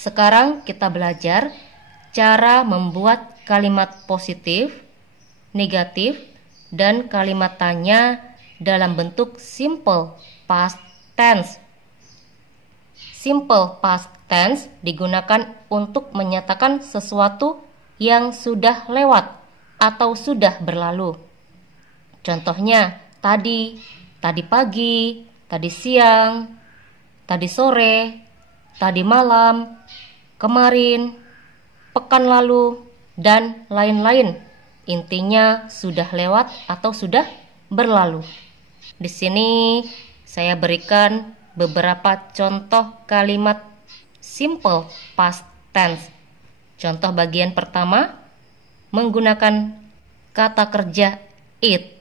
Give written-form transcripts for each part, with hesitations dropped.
Sekarang kita belajar cara membuat kalimat positif, negatif, dan kalimat tanya dalam bentuk simple past tense. Simple past tense digunakan untuk menyatakan sesuatu yang sudah lewat atau sudah berlalu. Contohnya, tadi pagi, tadi siang, tadi sore, tadi malam, kemarin, pekan lalu, dan lain-lain. Intinya sudah lewat atau sudah berlalu. Di sini saya berikan beberapa contoh kalimat simple past tense. Contoh bagian pertama menggunakan kata kerja eat.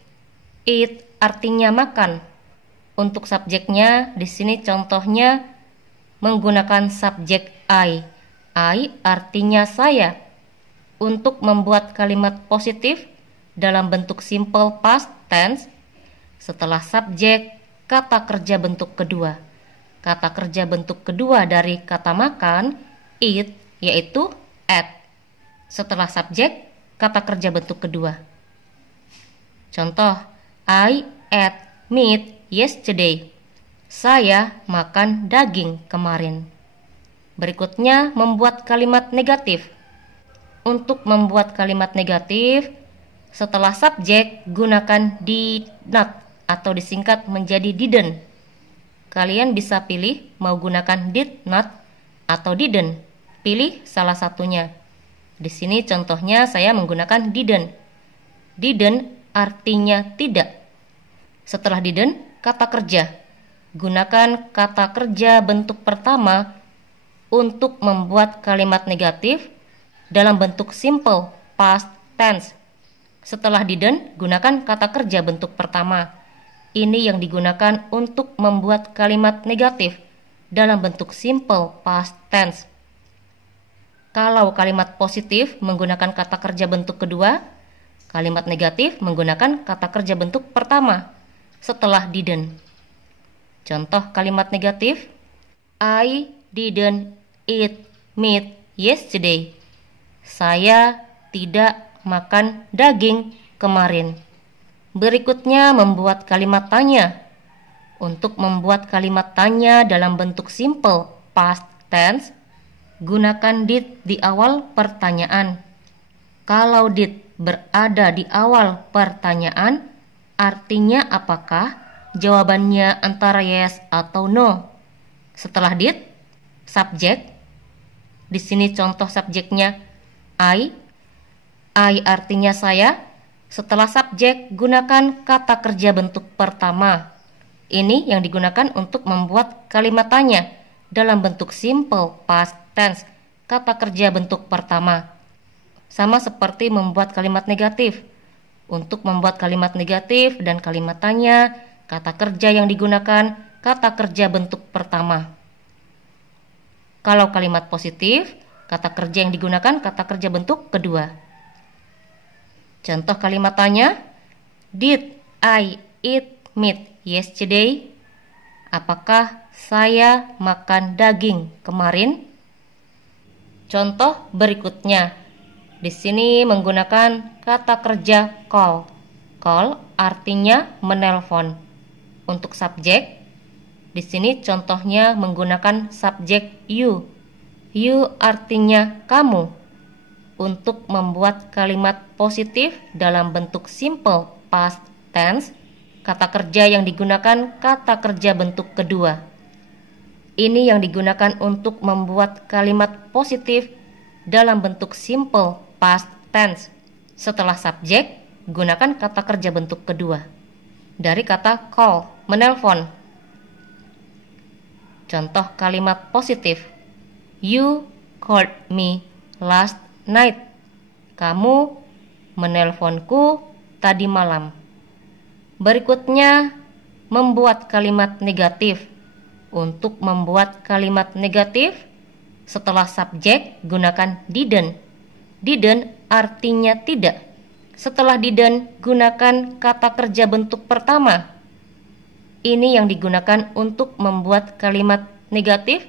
Eat artinya makan. Untuk subjeknya di sini contohnya menggunakan subjek I. I artinya saya. Untuk membuat kalimat positif dalam bentuk simple past tense, setelah subjek, kata kerja bentuk kedua. Kata kerja bentuk kedua dari kata makan, eat, yaitu ate. Setelah subjek, kata kerja bentuk kedua. Contoh, I ate meat yesterday. Saya makan daging kemarin. Berikutnya, membuat kalimat negatif. Untuk membuat kalimat negatif, setelah subjek, gunakan did not atau disingkat menjadi didn't. Kalian bisa pilih mau gunakan did not atau didn't. Pilih salah satunya. Di sini contohnya saya menggunakan didn't. Didn't artinya tidak. Setelah didn't, kata kerja. Gunakan kata kerja bentuk pertama untuk membuat kalimat negatif dalam bentuk simple past tense. Setelah didn't, gunakan kata kerja bentuk pertama. Ini yang digunakan untuk membuat kalimat negatif dalam bentuk simple past tense. Kalau kalimat positif menggunakan kata kerja bentuk kedua, kalimat negatif menggunakan kata kerja bentuk pertama setelah didn't. Contoh kalimat negatif, I didn't eat meat yesterday. Saya tidak makan daging kemarin. Berikutnya membuat kalimat tanya. Untuk membuat kalimat tanya dalam bentuk simple past tense, gunakan did di awal pertanyaan. Kalau did berada di awal pertanyaan, artinya apakah? Jawabannya antara yes atau no. Setelah did, subjek. Di sini contoh subjeknya I artinya saya. Setelah subjek, gunakan kata kerja bentuk pertama. Ini yang digunakan untuk membuat kalimat tanya dalam bentuk simple past tense, kata kerja bentuk pertama. Sama seperti membuat kalimat negatif. Untuk membuat kalimat negatif dan kalimat tanya, kata kerja yang digunakan kata kerja bentuk pertama. Kalau kalimat positif, kata kerja yang digunakan kata kerja bentuk kedua. Contoh kalimat tanya, did I eat meat yesterday? Apakah saya makan daging kemarin? Contoh berikutnya. Di sini menggunakan kata kerja call. Call artinya menelpon. Untuk subjek, di sini contohnya menggunakan subjek you. You artinya kamu. Untuk membuat kalimat positif dalam bentuk simple past tense, kata kerja yang digunakan kata kerja bentuk kedua. Ini yang digunakan untuk membuat kalimat positif dalam bentuk simple past tense. Setelah subjek, gunakan kata kerja bentuk kedua. Dari kata call, menelpon. Contoh kalimat positif. You called me last night. Kamu menelponku tadi malam. Berikutnya, membuat kalimat negatif. Untuk membuat kalimat negatif, setelah subjek gunakan didn't. Didn't artinya tidak. Setelah didn't, gunakan kata kerja bentuk pertama. Ini yang digunakan untuk membuat kalimat negatif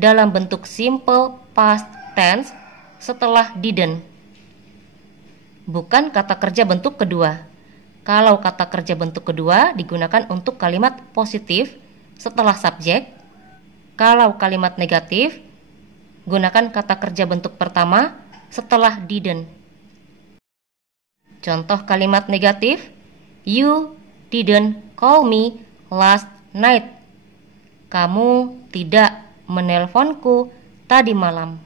dalam bentuk simple past tense setelah didn't. Bukan kata kerja bentuk kedua. Kalau kata kerja bentuk kedua digunakan untuk kalimat positif setelah subjek. Kalau kalimat negatif, gunakan kata kerja bentuk pertama setelah didn't. Contoh kalimat negatif, you didn't call me last night. Kamu tidak menelponku tadi malam.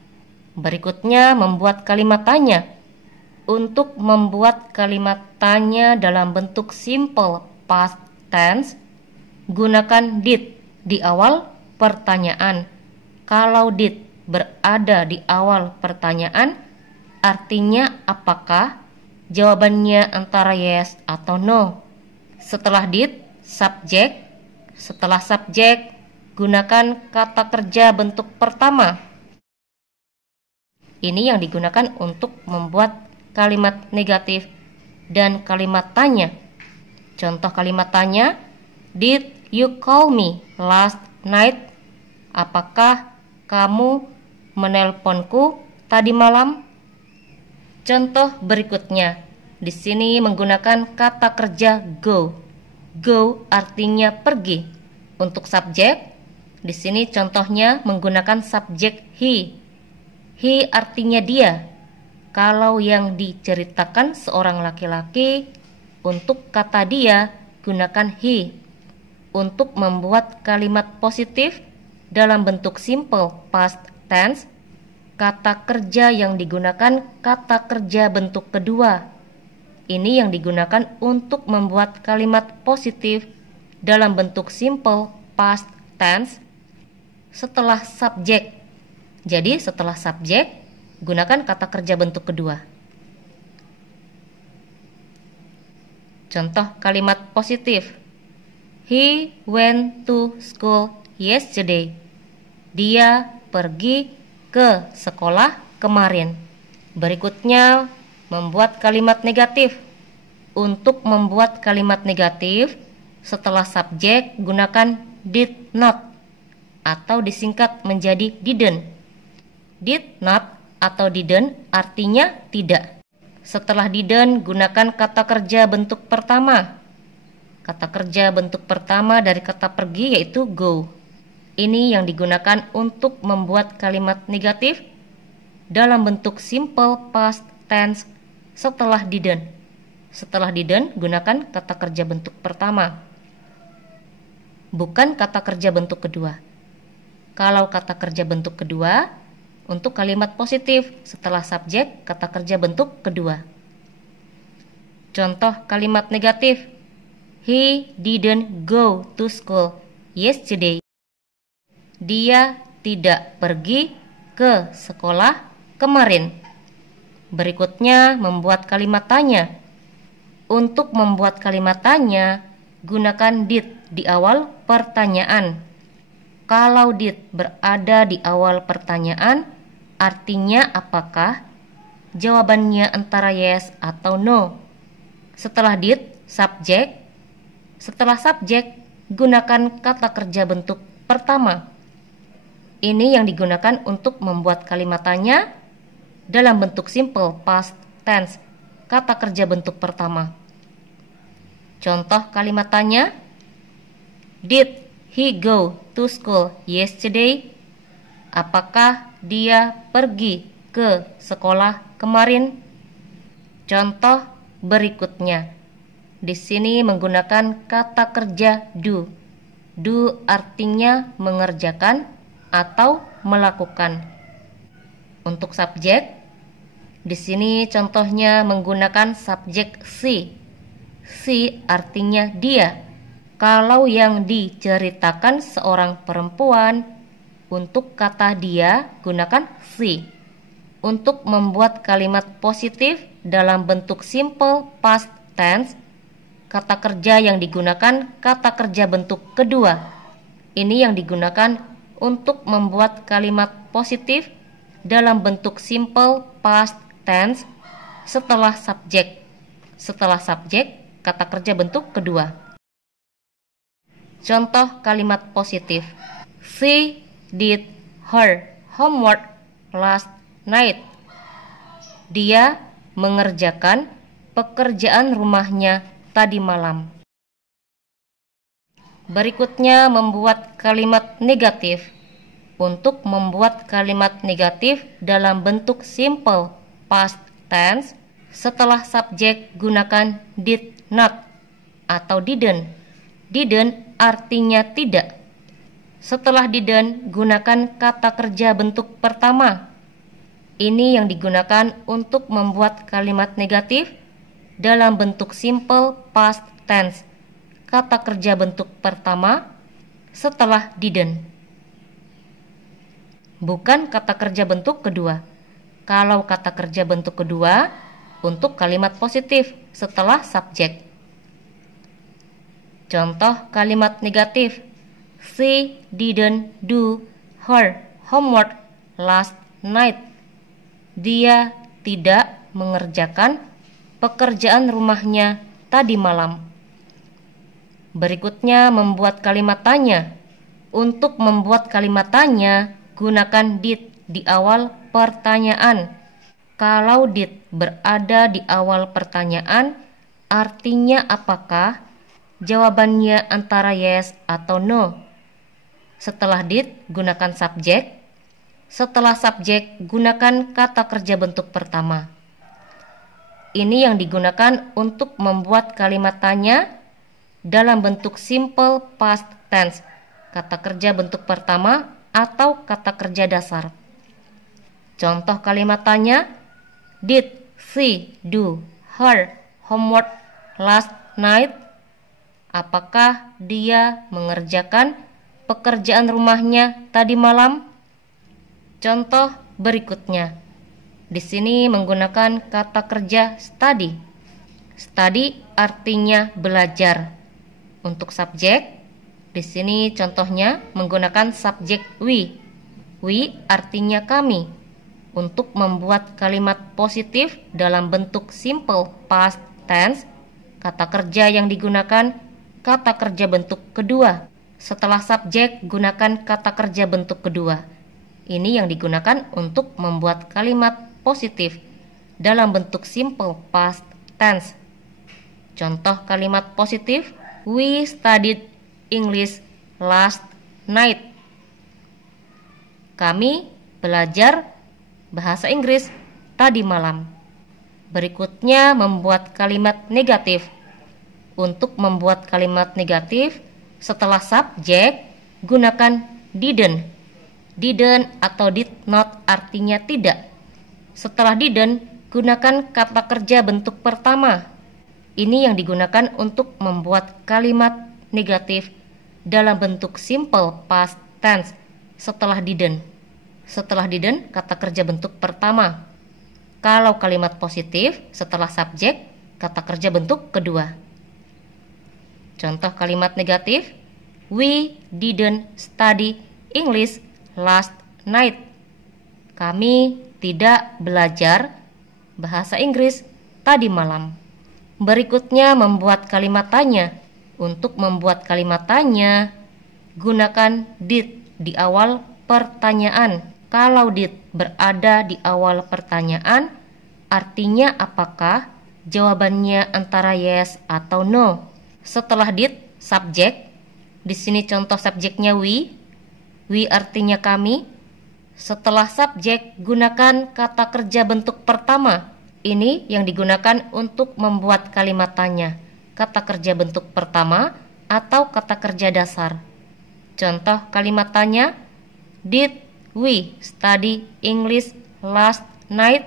Berikutnya membuat kalimat tanya. Untuk membuat kalimat tanya dalam bentuk simple past tense, gunakan did di awal pertanyaan. Kalau did berada di awal pertanyaan, artinya apakah? Jawabannya antara yes atau no. Setelah did, subjek. Setelah subjek, gunakan kata kerja bentuk pertama. Ini yang digunakan untuk membuat kalimat negatif dan kalimat tanya. Contoh kalimat tanya, did you call me last night? Apakah kamu menelponku tadi malam? Contoh berikutnya, di sini menggunakan kata kerja go. Go artinya pergi. Untuk subjek, di sini contohnya menggunakan subjek he. He artinya dia. Kalau yang diceritakan seorang laki-laki, untuk kata dia gunakan he. Untuk membuat kalimat positif dalam bentuk simple past tense, kata kerja yang digunakan kata kerja bentuk kedua. Ini yang digunakan untuk membuat kalimat positif dalam bentuk simple past tense setelah subjek. Jadi setelah subjek, gunakan kata kerja bentuk kedua. Contoh kalimat positif. He went to school yesterday. Dia pergi ke sekolah kemarin. Berikutnya, membuat kalimat negatif. Untuk membuat kalimat negatif, setelah subjek gunakan did not atau disingkat menjadi didn't. Did not atau didn't artinya tidak. Setelah didn't, gunakan kata kerja bentuk pertama. Kata kerja bentuk pertama dari kata pergi yaitu go. Ini yang digunakan untuk membuat kalimat negatif dalam bentuk simple past tense setelah didn't. Setelah didn't, gunakan kata kerja bentuk pertama. Bukan kata kerja bentuk kedua. Kalau kata kerja bentuk kedua, untuk kalimat positif setelah subjek kata kerja bentuk kedua. Contoh kalimat negatif. He didn't go to school yesterday. Dia tidak pergi ke sekolah kemarin. Berikutnya membuat kalimat tanya. Untuk membuat kalimat tanya, gunakan did di awal pertanyaan. Kalau did berada di awal pertanyaan, artinya apakah? Jawabannya antara yes atau no. Setelah did, subjek. Setelah subjek, gunakan kata kerja bentuk pertama. Ini yang digunakan untuk membuat kalimat tanya dalam bentuk simple past tense, kata kerja bentuk pertama. Contoh kalimat tanya, did he go to school yesterday? Apakah dia pergi ke sekolah kemarin? Contoh berikutnya. Di sini menggunakan kata kerja do. Do artinya mengerjakan atau melakukan. Untuk subjek, di sini contohnya menggunakan subjek she. She artinya dia. Kalau yang diceritakan seorang perempuan, untuk kata dia gunakan she. Untuk membuat kalimat positif dalam bentuk simple past tense, kata kerja yang digunakan kata kerja bentuk kedua. Ini yang digunakan untuk membuat kalimat positif dalam bentuk simple past tense setelah subjek. Setelah subjek, kata kerja bentuk kedua. Contoh kalimat positif. She did her homework last night. Dia mengerjakan pekerjaan rumahnya tadi malam. Berikutnya membuat kalimat negatif. Untuk membuat kalimat negatif dalam bentuk simple past tense, setelah subjek gunakan did not atau didn't. Didn't artinya tidak. Setelah didn't, gunakan kata kerja bentuk pertama. Ini yang digunakan untuk membuat kalimat negatif dalam bentuk simple past tense. Kata kerja bentuk pertama setelah didn't. Bukan kata kerja bentuk kedua. Kalau kata kerja bentuk kedua, untuk kalimat positif setelah subjek. Contoh kalimat negatif. She didn't do her homework last night. Dia tidak mengerjakan pekerjaan rumahnya tadi malam. Berikutnya membuat kalimat tanya. Untuk membuat kalimat tanya, gunakan did di awal pertanyaan. Kalau did berada di awal pertanyaan, artinya apakah? Jawabannya antara yes atau no. Setelah did, gunakan subjek. Setelah subjek, gunakan kata kerja bentuk pertama. Ini yang digunakan untuk membuat kalimat tanya dalam bentuk simple past tense. Kata kerja bentuk pertama atau kata kerja dasar. Contoh kalimat tanya, did she do her homework last night? Apakah dia mengerjakan pekerjaan rumahnya tadi malam? Contoh berikutnya. Di sini menggunakan kata kerja study. Study artinya belajar. Untuk subjek, di sini contohnya menggunakan subjek we. We artinya kami. Untuk membuat kalimat positif dalam bentuk simple past tense, kata kerja yang digunakan kata kerja bentuk kedua. Setelah subjek, gunakan kata kerja bentuk kedua. Ini yang digunakan untuk membuat kalimat positif dalam bentuk simple past tense. Contoh kalimat positif, we studied English last night. Kami belajar bahasa Inggris tadi malam. Berikutnya membuat kalimat negatif. Untuk membuat kalimat negatif, setelah subjek, gunakan didn't. Didn't atau did not artinya tidak. Setelah didn't, gunakan kata kerja bentuk pertama. Ini yang digunakan untuk membuat kalimat negatif dalam bentuk simple past tense setelah didn't. Setelah didn't, kata kerja bentuk pertama. Kalau kalimat positif, setelah subjek, kata kerja bentuk kedua. Contoh kalimat negatif, we didn't study English last night. Kami tidak belajar bahasa Inggris tadi malam. Berikutnya membuat kalimat tanya. Untuk membuat kalimat tanya, gunakan did di awal pertanyaan. Kalau did berada di awal pertanyaan, artinya apakah? Jawabannya antara yes atau no. Setelah did, subjek. Di sini contoh subjeknya we. We artinya kami. Setelah subjek, gunakan kata kerja bentuk pertama. Ini yang digunakan untuk membuat kalimat tanya. Kata kerja bentuk pertama atau kata kerja dasar. Contoh kalimat tanya, did we study English last night?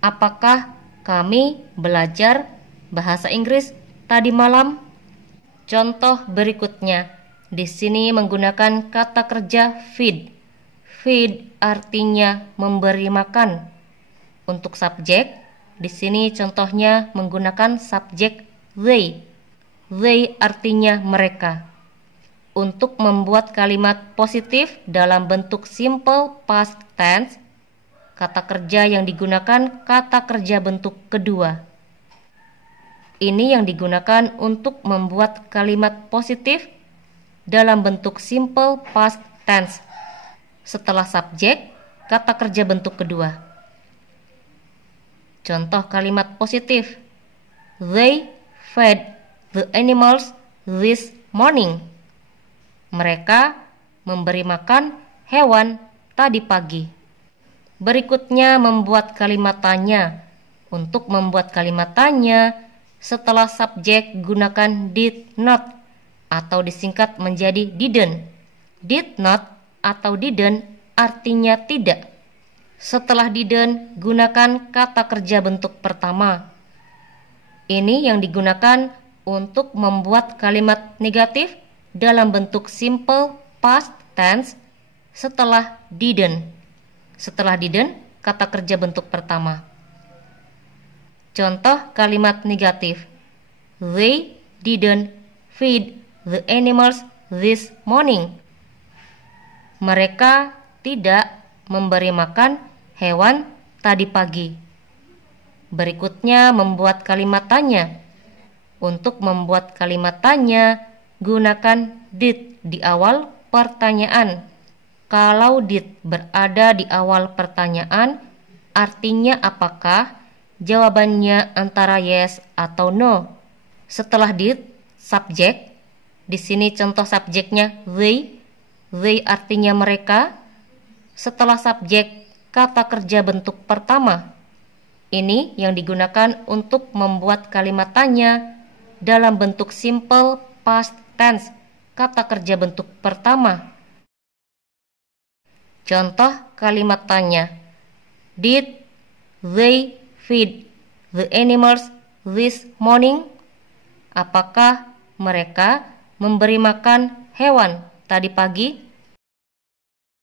Apakah kami belajar bahasa Inggris tadi malam? Contoh berikutnya. Di sini menggunakan kata kerja feed. Feed artinya memberi makan. Untuk subjek, di sini contohnya menggunakan subjek they. They artinya mereka. Untuk membuat kalimat positif dalam bentuk simple past tense, kata kerja yang digunakan kata kerja bentuk kedua. Ini yang digunakan untuk membuat kalimat positif dalam bentuk simple past tense setelah subjek kata kerja bentuk kedua. Contoh kalimat positif. They fed the animals this morning. Mereka memberi makan hewan tadi pagi. Berikutnya membuat kalimat tanya. Untuk membuat kalimat tanya, setelah subjek gunakan did not atau disingkat menjadi didn't. Did not atau didn't artinya tidak. Setelah didn't, gunakan kata kerja bentuk pertama. Ini yang digunakan untuk membuat kalimat negatif dalam bentuk simple past tense setelah didn't. Setelah didn't, kata kerja bentuk pertama. Contoh kalimat negatif. They didn't feed the animals this morning. Mereka tidak memberi makan hewan tadi pagi. Berikutnya membuat kalimat tanya. Untuk membuat kalimat tanya, gunakan did di awal pertanyaan. Kalau did berada di awal pertanyaan, artinya apakah? Jawabannya antara yes atau no. Setelah did, subjek. Di sini contoh subjeknya they. They artinya mereka. Setelah subjek, kata kerja bentuk pertama. Ini yang digunakan untuk membuat kalimat tanya dalam bentuk simple past tense, kata kerja bentuk pertama. Contoh kalimat tanya. Did they feed the animals this morning? Apakah mereka memberi makan hewan tadi pagi?